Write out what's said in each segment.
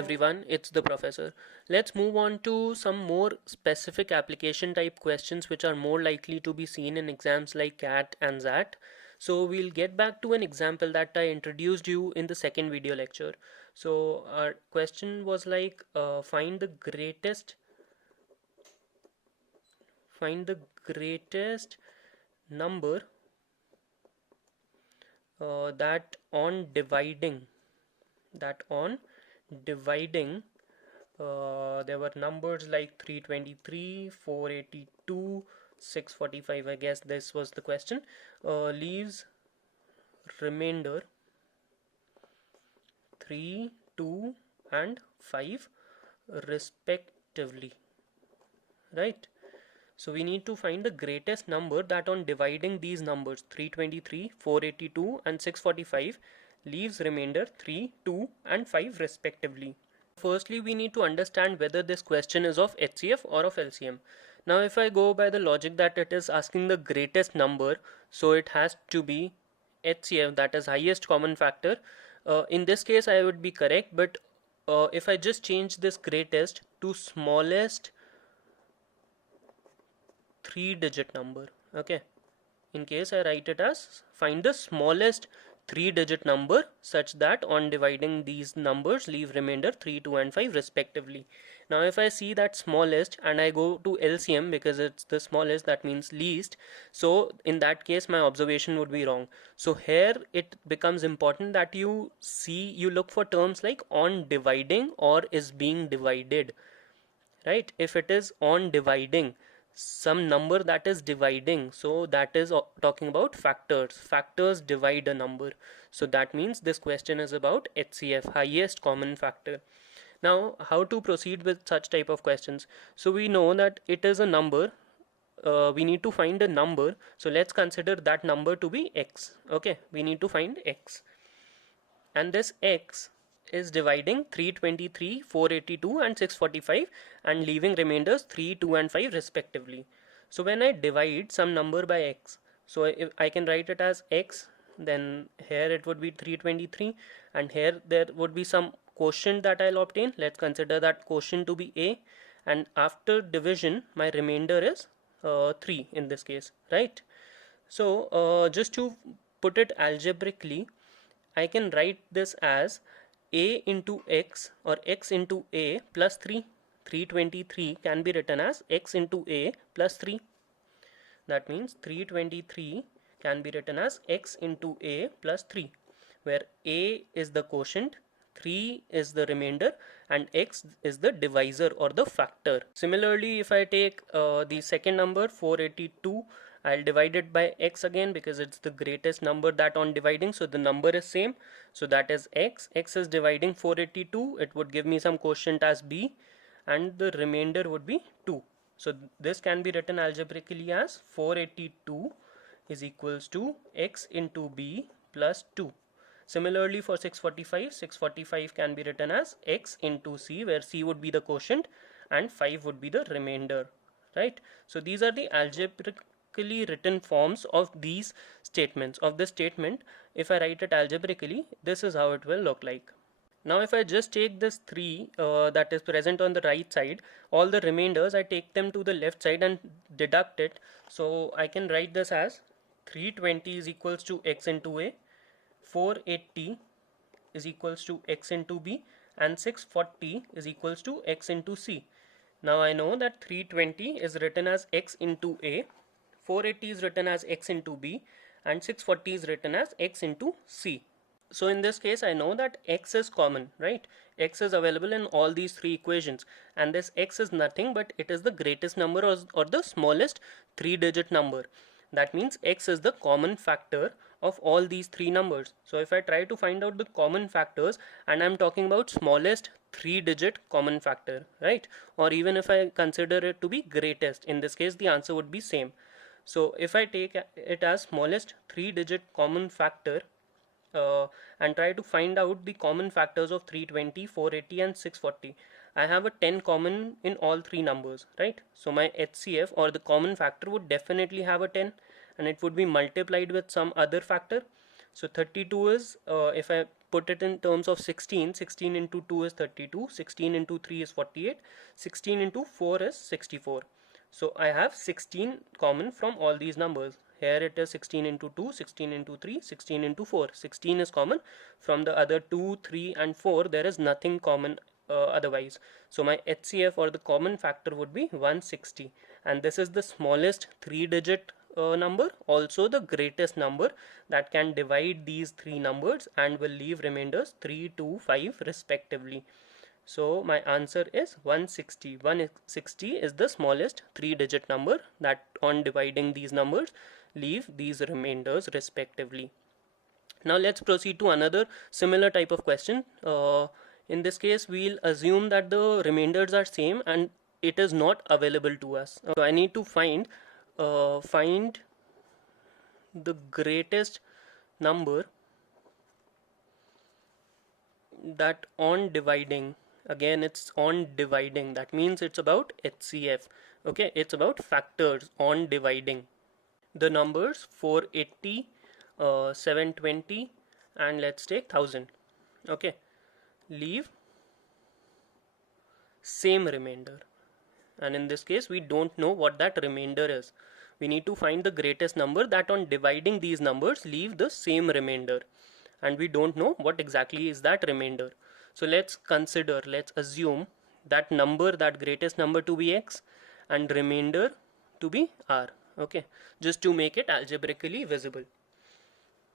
everyone, it's the professor. Let's move on to some more specific application type questions which are more likely to be seen in exams like CAT and XAT. So we'll get back to an example that I introduced you in the second video lecture. So our question was like find the greatest number that on dividing there were numbers like 323, 482, 645. I guess this was the question. Leaves remainder 3, 2 and 5 respectively, right? So we need to find the greatest number that on dividing these numbers 323, 482 and 645 leaves remainder 3, 2 and 5 respectively. Firstly, we need to understand whether this question is of HCF or of LCM. Now if I go by the logic that it is asking the greatest number, so it has to be HCF, that is highest common factor. In this case I would be correct, but if I just change this greatest to smallest 3-digit number, okay, in case I write it as find the smallest 3-digit number such that on dividing these numbers leave remainder 3, 2 and 5 respectively. Now if I see that smallest and I go to LCM because it's the smallest, that means least, so in that case my observation would be wrong. So here it becomes important that you look for terms like on dividing or is being divided, right? If it is on dividing some number that is dividing, so that is talking about factors divide a number, so that means this question is about HCF, highest common factor. Now how to proceed with such type of questions? So we know that it is a number, we need to find a number, so let's consider that number to be x. Okay, we need to find x, and this x is dividing 323, 482 and 645 and leaving remainders 3, 2 and 5 respectively. So when I divide some number by x, so if I can write it as x, then here it would be 323 and here there would be some quotient that I'll obtain. Let's consider that quotient to be a, and after division my remainder is 3 in this case, right? So just to put it algebraically, I can write this as a into x or x into a plus 3. 323 can be written as x into a plus 3. That means 323 can be written as x into a plus 3, where a is the quotient, 3 is the remainder and x is the divisor or the factor. Similarly, if I take the second number 482, I'll divide it by x again because it's the greatest number that on dividing, so the number is same, so that is x. X is dividing 482, it would give me some quotient as b and the remainder would be 2. So this can be written algebraically as 482 is equals to x into b plus 2. Similarly for 645 can be written as x into c, where c would be the quotient and 5 would be the remainder, right? So these are the algebraically written forms of these statements. Of this statement, if I write it algebraically, this is how it will look like. Now if I just take this 3 that is present on the right side, all the remainders I take them to the left side and deduct it. So I can write this as 320 is equals to x into a, 480 is equals to x into b and 640 is equals to x into c. Now I know that 320 is written as x into a, 480 is written as x into b and 640 is written as x into c. So in this case I know that x is common, right? X is available in all these three equations, and this x is nothing but it is the greatest number or the smallest 3-digit number. That means x is the common factor of all these three numbers. So if I try to find out the common factors, and I'm talking about smallest 3-digit common factor, right? Or even if I consider it to be greatest, in this case the answer would be same. So if I take it as smallest 3-digit common factor and try to find out the common factors of 320, 480 and 640, I have a 10 common in all three numbers, right? So my HCF or the common factor would definitely have a 10 and it would be multiplied with some other factor. So 32 is, if I put it in terms of 16, 16 into 2 is 32, 16 into 3 is 48, 16 into 4 is 64. So I have 16 common from all these numbers. Here it is 16 into 2, 16 into 3, 16 into 4. 16 is common. From the other 2, 3 and 4 there is nothing common otherwise. So my HCF or the common factor would be 160, and this is the smallest 3-digit number, also the greatest number that can divide these three numbers and will leave remainders 3, 2, 5 respectively. So my answer is 160. 160 is the smallest 3-digit number that on dividing these numbers leave these remainders respectively. Now let's proceed to another similar type of question. In this case we'll assume that the remainders are same and it is not available to us. So I need to find the greatest number that on dividing, again it's on dividing, that means it's about HCF. Okay, it's about factors on dividing. The numbers 480, 720 and let's take 1000. Okay, leave same remainder, and in this case we don't know what that remainder is. We need to find the greatest number that on dividing these numbers leave the same remainder, and we don't know what exactly is that remainder. So let's assume that number, that greatest number to be x and remainder to be r. Okay, just to make it algebraically visible.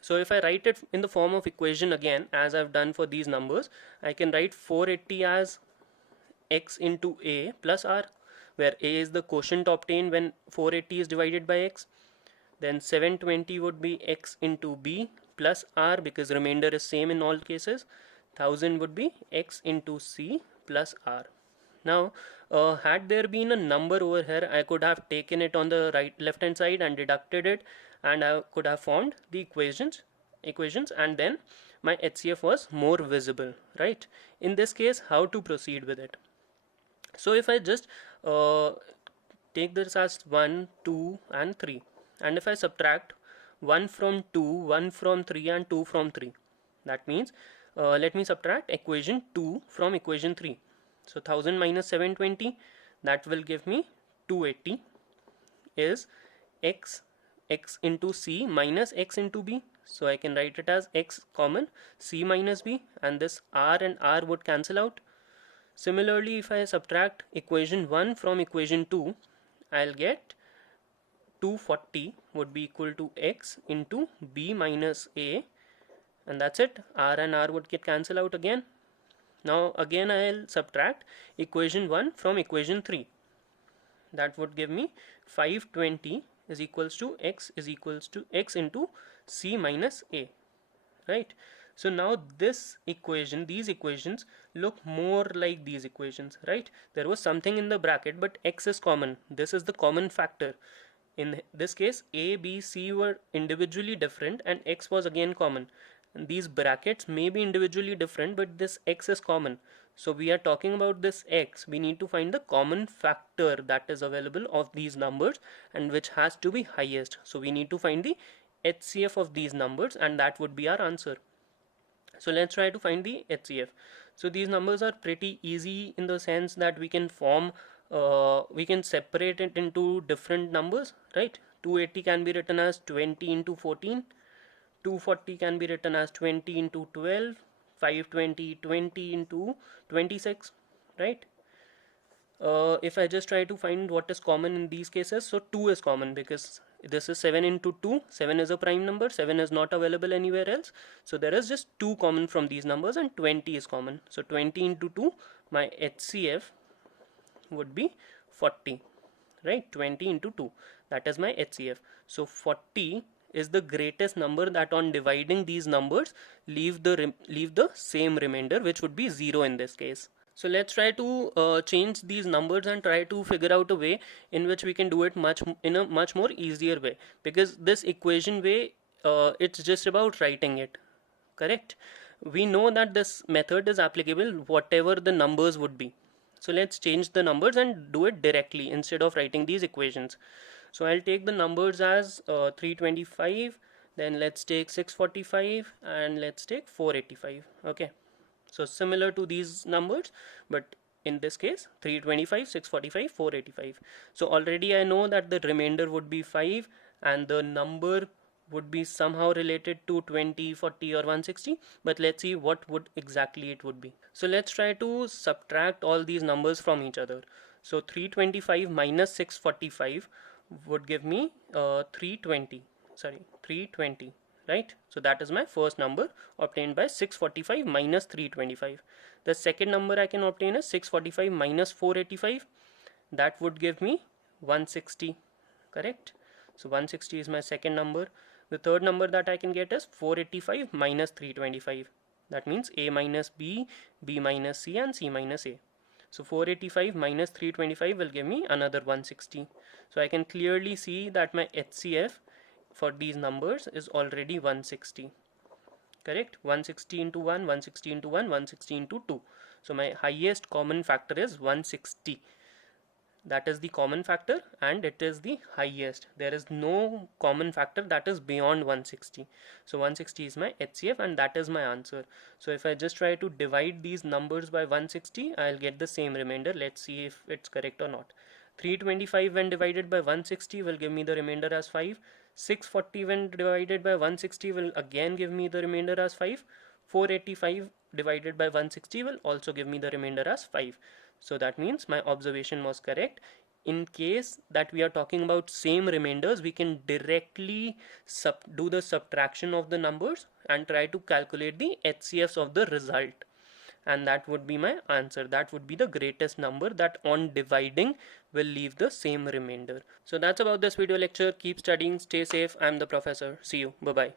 So if I write it in the form of equation again, as I've done for these numbers, I can write 480 as x into a plus r, where a is the quotient obtained when 480 is divided by x. Then 720 would be x into b plus r, because remainder is same in all cases. 1000 would be x into c plus r. Now had there been a number over here, I could have taken it on the left hand side and deducted it, and I could have formed the equations, and then my HCF was more visible, right? In this case, how to proceed with it? So if I just take this as 1, 2 and 3, and if I subtract 1 from 2, 1 from 3 and 2 from 3, that means let me subtract equation 2 from equation 3. So 1000 minus 720, that will give me 280 is x into c minus x into b. So I can write it as x common c minus b, and this r and r would cancel out. Similarly, if I subtract equation 1 from equation 2, I'll get 240 would be equal to x into b minus a, and that's it. R and r would get cancelled out again. Now again I'll subtract equation 1 from equation 3. That would give me 520 is equals to x into c minus a, right? So now these equations look more like these equations, right? There was something in the bracket, but x is common. This is the common factor. In this case, a, b, c were individually different and x was again common. And these brackets may be individually different, but this x is common. So we are talking about this x. We need to find the common factor that is available of these numbers and which has to be highest. So we need to find the HCF of these numbers, and that would be our answer. So let's try to find the HCF. So these numbers are pretty easy in the sense that we can separate it into different numbers, right? 280 can be written as 20 into 14, 240 can be written as 20 into 12, 520 20 into 26, right? If I just try to find what is common in these cases, so 2 is common because this is 7 into 2. 7 is a prime number. 7 is not available anywhere else. So there is just 2 common from these numbers, and 20 is common. So 20 into 2, my HCF would be 40, right? 20 into 2, that is my HCF. So 40 is the greatest number that on dividing these numbers leave the same remainder, which would be 0 in this case. So let's try to change these numbers and try to figure out a way in which we can do it in a much more easier way, because this equation way, it's just about writing it, correct? We know that this method is applicable whatever the numbers would be. So let's change the numbers and do it directly instead of writing these equations. So I'll take the numbers as 325, Then let's take 645 and let's take 485. Okay, so similar to these numbers, but in this case 325, 645, 485. So already I know that the remainder would be 5 and the number would be somehow related to 20, 40 or 160, but let's see what would exactly it would be. So let's try to subtract all these numbers from each other. So 325 minus 645 would give me 320, right? So that is my first number obtained by 645 minus 325. The second number I can obtain is 645 minus 485. That would give me 160, correct? So 160 is my second number. The third number that I can get is 485 minus 325. That means A minus B, B minus C and C minus A. So 485 minus 325 will give me another 160. So I can clearly see that my HCF for these numbers is already 160. Correct? 160 into 1, 160 into 1, 160 into 2. So my highest common factor is 160. That is the common factor and it is the highest. There is no common factor that is beyond 160. So 160 is my HCF and that is my answer. So if I just try to divide these numbers by 160, I'll get the same remainder. Let's see if it's correct or not. 325 when divided by 160 will give me the remainder as 5. 640 when divided by 160 will again give me the remainder as 5. 485 divided by 160 will also give me the remainder as 5. So that means my observation was correct. In case that we are talking about same remainders, we can directly do the subtraction of the numbers and try to calculate the HCFs of the result. And that would be my answer. That would be the greatest number that on dividing will leave the same remainder. So that's about this video lecture. Keep studying, stay safe. I'm the professor. See you. Bye bye.